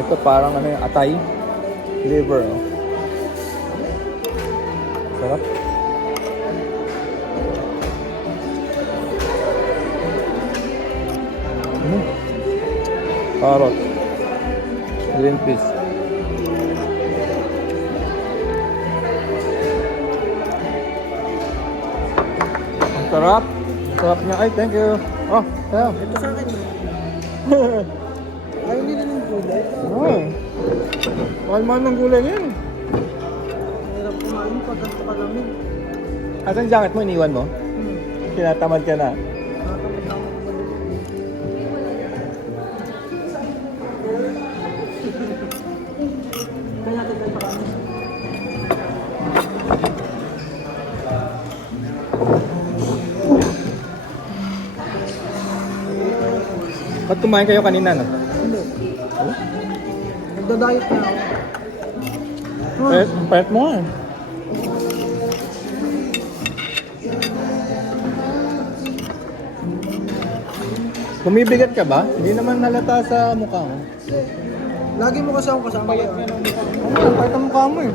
Ito parang ano yung atay. Liver, oh. Sarap. Carrot. Green peas. Ang sarap. Sarap niya. Ay, thank you. Oh, yeah. Ito sa akin. Ayaw nila ng gulay. Oh. Mahal man ng gulay yan. Mahirap kumain pag ganito kalamig. Asan yung jacket mo? Iniwan mo? Tinatamad ka na. Nakatamad na ako kumain. Kaya natin tayo pa kami. Ba't kumain kayo kanina, no? Hindi. Oh? Nagda-diet na ako. Pet mo nga. Bumibigat ka ba? Hindi naman halata sa mukha mo. Lagi mo kasi akong kasama. Payat nga ng mukha mo. Ano, payat ang mukha mo eh.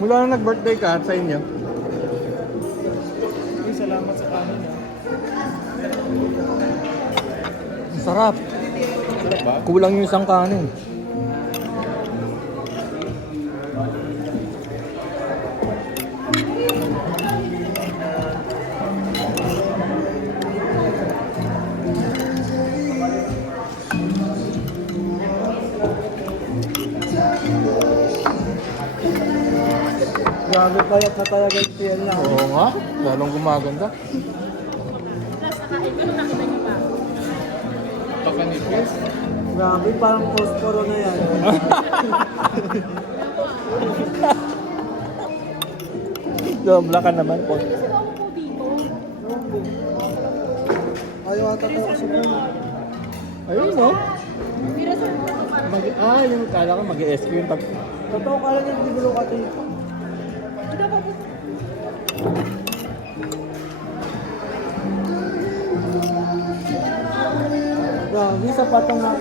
Mula na nag-birthday ka at sa inyo. Uy, salamat sa kanin. Ang sarap. Kulang yung isang kanin. Grabe payat na talaga yung TL na. Oo nga, lalong gumaganda. Plus, nakain ko nung nakita niyo ba? Pakanipis. Grabe, parang post-poro na yan. Dobla ka naman po. Kasi ako po dito. Ayaw ata tayo kasi po. Ayun no? May reserve ko para Yung kala ko mag-ESQ yung tag... Totoo ka lang yung bibilo ka tayo. Hindi ako po. Grabe, sapat ang naka.